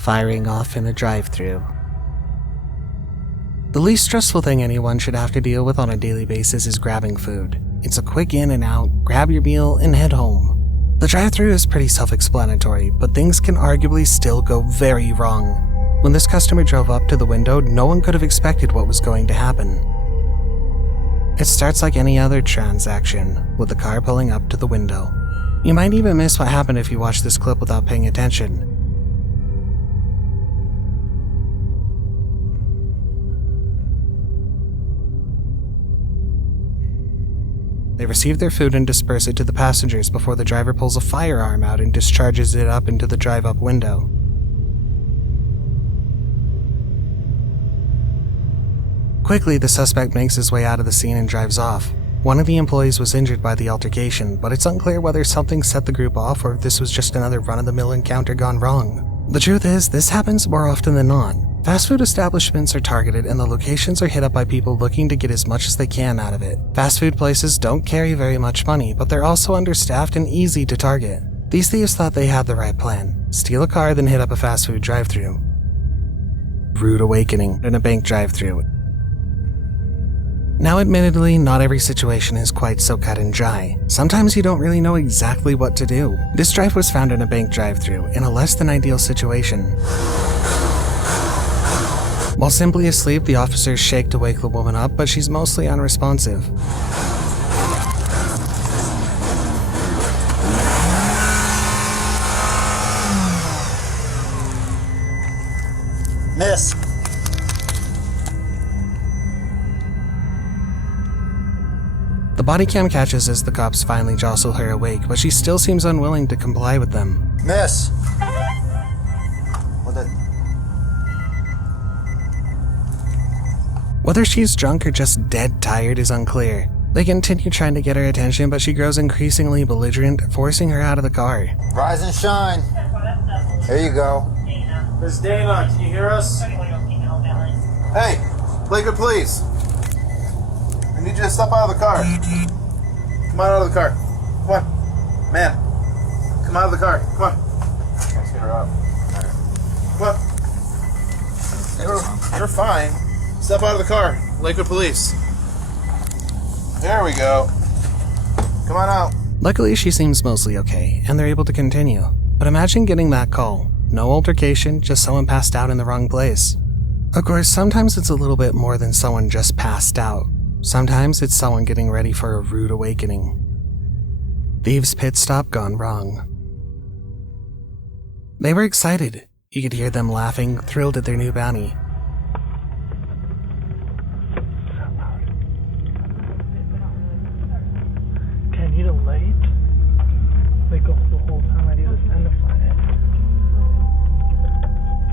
firing off in a drive-thru. The least stressful thing anyone should have to deal with on a daily basis is grabbing food. It's a quick in and out, grab your meal, and head home. The drive-thru is pretty self-explanatory, but things can arguably still go very wrong. When this customer drove up to the window, no one could have expected what was going to happen. It starts like any other transaction, with the car pulling up to the window. You might even miss what happened if you watch this clip without paying attention. They receive their food and disperse it to the passengers before the driver pulls a firearm out and discharges it up into the drive-up window. Quickly, the suspect makes his way out of the scene and drives off. One of the employees was injured by the altercation, but it's unclear whether something set the group off or if this was just another run-of-the-mill encounter gone wrong. The truth is, this happens more often than not. Fast food establishments are targeted and the locations are hit up by people looking to get as much as they can out of it. Fast food places don't carry very much money, but they're also understaffed and easy to target. These thieves thought they had the right plan. Steal a car, then hit up a fast food drive-thru. Rude awakening in a bank drive-thru. Now admittedly, not every situation is quite so cut and dry. Sometimes you don't really know exactly what to do. This drive was found in a bank drive-thru in a less than ideal situation. While simply asleep, the officers shake to wake the woman up, but she's mostly unresponsive. Miss. The body cam catches as the cops finally jostle her awake, but she still seems unwilling to comply with them. Miss. Whether she's drunk or just dead tired is unclear. They continue trying to get her attention, but she grows increasingly belligerent, forcing her out of the car. Rise and shine. There you go. Miss Dana, can you hear us? Hey, Lakewood Police. I need you to step out of the car. Come on out of the car. Come on. Man. Come out of the car. Come on. Let's get her out. Come on. You're fine. Step out of the car. Lakewood Police. There we go. Come on out. Luckily, she seems mostly okay, and they're able to continue. But imagine getting that call. No altercation, just someone passed out in the wrong place. Of course, sometimes it's a little bit more than someone just passed out. Sometimes it's someone getting ready for a rude awakening. Thieves' pit stop gone wrong. They were excited. You could hear them laughing, thrilled at their new bounty. Okay, I need a light. Like the whole time I do this and to find it.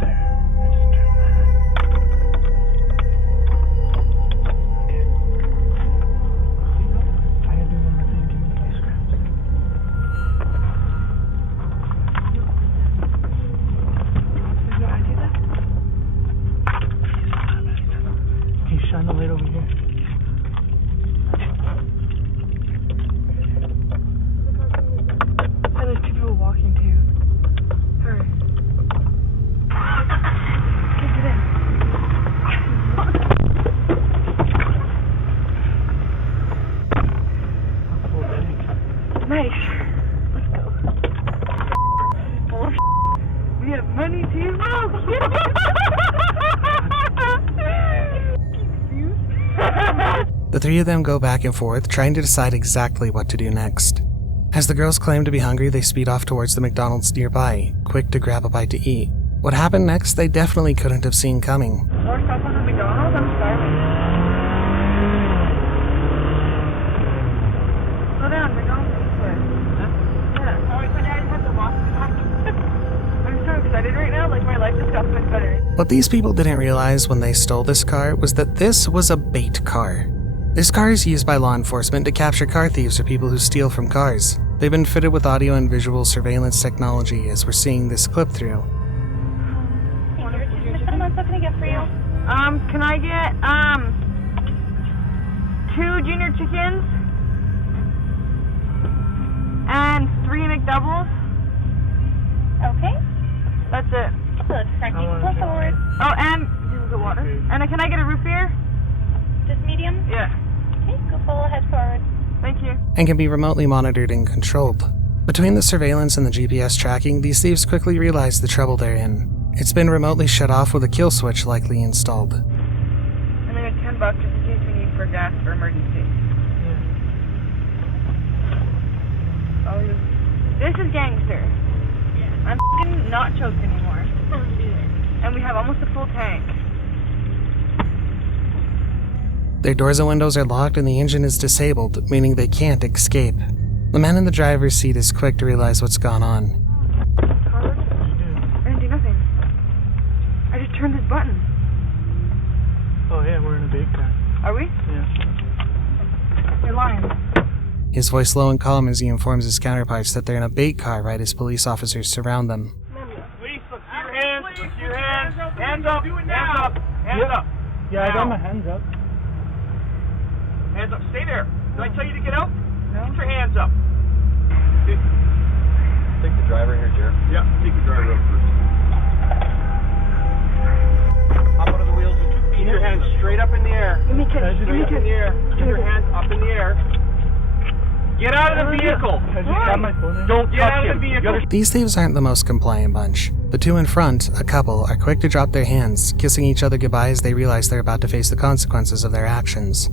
There. I just turned that. Okay. I gotta do one more thing to make my scraps. Did I do that? Can you shine the light over here? There's two people walking too. Hurry. Get in. Nice. Let's go. Oh, we have money too. The three of them go back and forth, trying to decide exactly what to do next. As the girls claim to be hungry, they speed off towards the McDonald's nearby, quick to grab a bite to eat. What happened next, they definitely couldn't have seen coming. More stuff on the McDonald's? I'm starving. Slow down, McDonald's is quick. Yeah. Oh, my dad has to walk back. I'm so excited right now, like my life just got so much better. What these people didn't realize when they stole this car was that this was a bait car. This car is used by law enforcement to capture car thieves or people who steal from cars. They've been fitted with audio and visual surveillance technology, as we're seeing this clip through. What can I get for you? Can I get, 2 junior chickens and 3 McDoubles? Okay. That's it. Hello, Frankie. Pull forward. Oh, and this is the water. And can I get a root beer? Just medium? Yeah. Okay, go full ahead forward. Thank you. And can be remotely monitored and controlled. Between the surveillance and the GPS tracking, these thieves quickly realize the trouble they're in. It's been remotely shut off with a kill switch likely installed. And I got $10 just in case we need for gas for emergency. Oh, this is gangster. Yeah. I'm f***ing not choked anymore. And we have almost a full tank. Their doors and windows are locked and the engine is disabled, meaning they can't escape. The man in the driver's seat is quick to realize what's gone on. Carlos? I didn't do nothing. I just turned this button. Oh yeah, we're in a big car. Are we? Yeah. You're lying. His voice low and calm as he informs his counterparts that they're in a bait car right as police officers surround them. Please, look to your hands. Look to your hands. Hands up. Hands up. Hands up. Yeah, I got my hands up. Hands up. Stay there. Did I tell you to get out? No. Get your hands up. Take the driver here, Jared. Yeah, take the driver up first. Hop out of the wheels with 2 feet. Keep your hands straight up in the air. Straight up in the air. Keep your hands up in the air. Get out of the vehicle. Don't get out of the vehicle. These thieves aren't the most compliant bunch. The two in front, a couple, are quick to drop their hands, kissing each other goodbye as they realize they're about to face the consequences of their actions.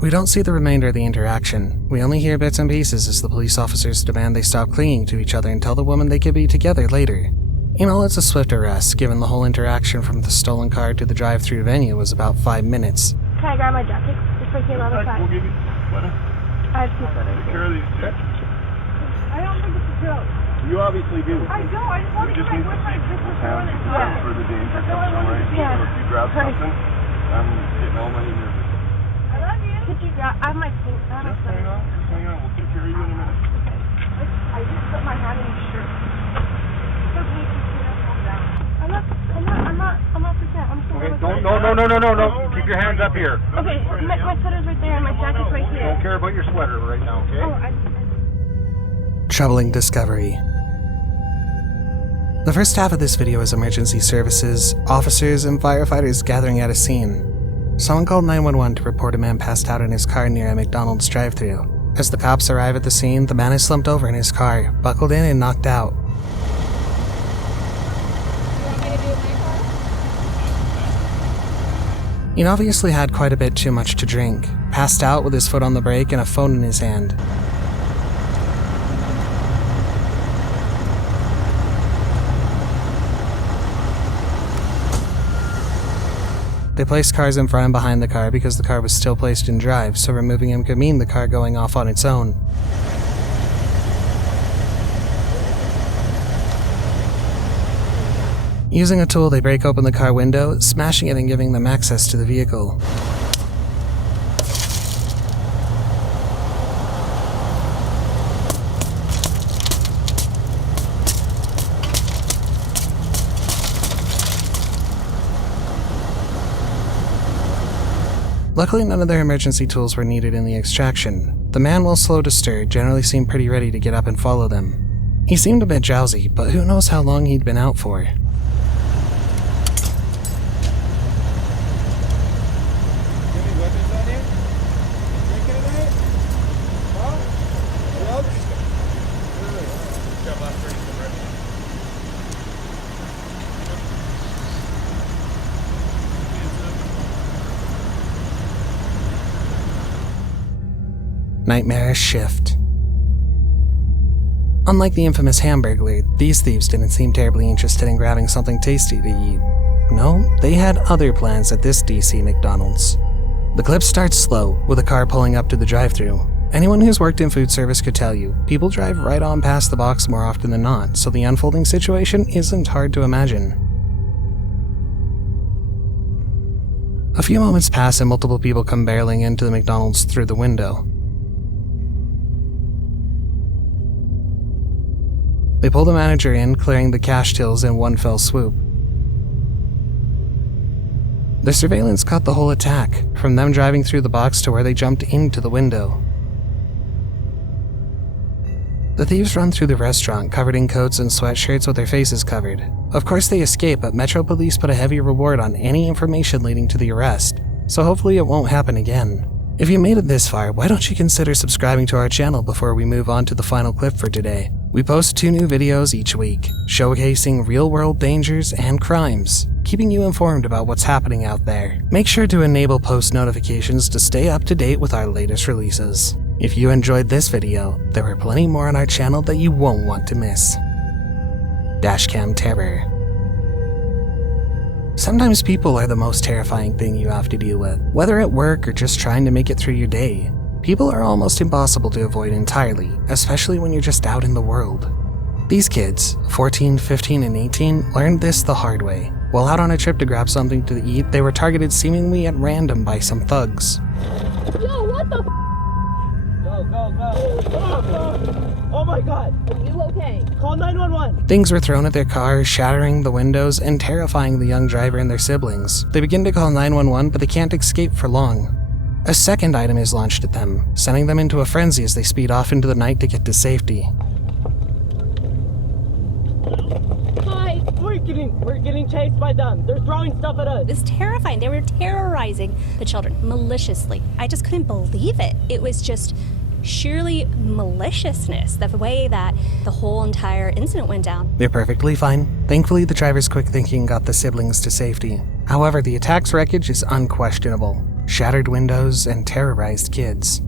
We don't see the remainder of the interaction. We only hear bits and pieces as the police officers demand they stop clinging to each other and tell the woman they could be together later. In all, it's a swift arrest, given the whole interaction from the stolen car to the drive-thru venue was about 5 minutes. Can I grab my jacket? Just like the other side. We'll give you sweater. I have 2 sweaters. Take care of these two. I don't think it's a joke. You obviously do. I don't. I just want to get my Christmas Hands morning. for the danger comes from right. Yeah. So if you grab something, I'm getting all my nervous. I love you. Could you grab? I have my coat. Just hang on. Just hang on. We'll take care of you in a minute. Okay. I just put my hand in your shirt. It's okay. Calm down. I'm not upset. I'm still. Okay, no. Keep your hands up here. Okay, my sweater's right there and my jacket's right here. Don't care about your sweater right now, okay? Oh, Troubling discovery. The first half of this video is emergency services, officers, and firefighters gathering at a scene. Someone called 911 to report a man passed out in his car near a McDonald's drive-thru. As the cops arrive at the scene, the man is slumped over in his car, buckled in and knocked out. He'd obviously had quite a bit too much to drink, passed out with his foot on the brake and a phone in his hand. They placed cars in front and behind the car because the car was still placed in drive, so removing him could mean the car going off on its own. Using a tool, they break open the car window, smashing it and giving them access to the vehicle. Luckily, none of their emergency tools were needed in the extraction. The man, while slow to stir, generally seemed pretty ready to get up and follow them. He seemed a bit drowsy, but who knows how long he'd been out for. Nightmarish shift. Unlike the infamous Hamburglar, these thieves didn't seem terribly interested in grabbing something tasty to eat. No, they had other plans at this DC McDonald's. The clip starts slow, with a car pulling up to the drive-thru. Anyone who's worked in food service could tell you, people drive right on past the box more often than not, so the unfolding situation isn't hard to imagine. A few moments pass and multiple people come barreling into the McDonald's through the window. They pull the manager in, clearing the cash tills in one fell swoop. The surveillance caught the whole attack, from them driving through the box to where they jumped into the window. The thieves run through the restaurant covered in coats and sweatshirts with their faces covered. Of course they escape, but Metro Police put a heavy reward on any information leading to the arrest, so hopefully it won't happen again. If you made it this far, why don't you consider subscribing to our channel before we move on to the final clip for today? We post 2 new videos each week, showcasing real-world dangers and crimes, keeping you informed about what's happening out there. Make sure to enable post notifications to stay up to date with our latest releases. If you enjoyed this video, there are plenty more on our channel that you won't want to miss. Dashcam Terror. Sometimes people are the most terrifying thing you have to deal with, whether at work or just trying to make it through your day. People are almost impossible to avoid entirely, especially when you're just out in the world. These kids, 14, 15, and 18, learned this the hard way. While out on a trip to grab something to eat, they were targeted seemingly at random by some thugs. Yo, what the f***? Go. Oh my god. Are you okay? Call 911. Things were thrown at their car, shattering the windows and terrifying the young driver and their siblings. They begin to call 911, but they can't escape for long. A second item is launched at them, sending them into a frenzy as they speed off into the night to get to safety. Hi. We're getting chased by them. They're throwing stuff at us. It's terrifying. They were terrorizing the children maliciously. I just couldn't believe it. It was just sheerly maliciousness, the way that the whole entire incident went down. They're perfectly fine. Thankfully, the driver's quick thinking got the siblings to safety. However, the attack's wreckage is unquestionable. Shattered windows and terrorized kids.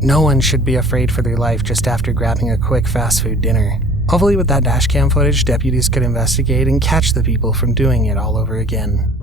No one should be afraid for their life just after grabbing a quick fast food dinner. Hopefully with that dashcam footage, deputies could investigate and catch the people from doing it all over again.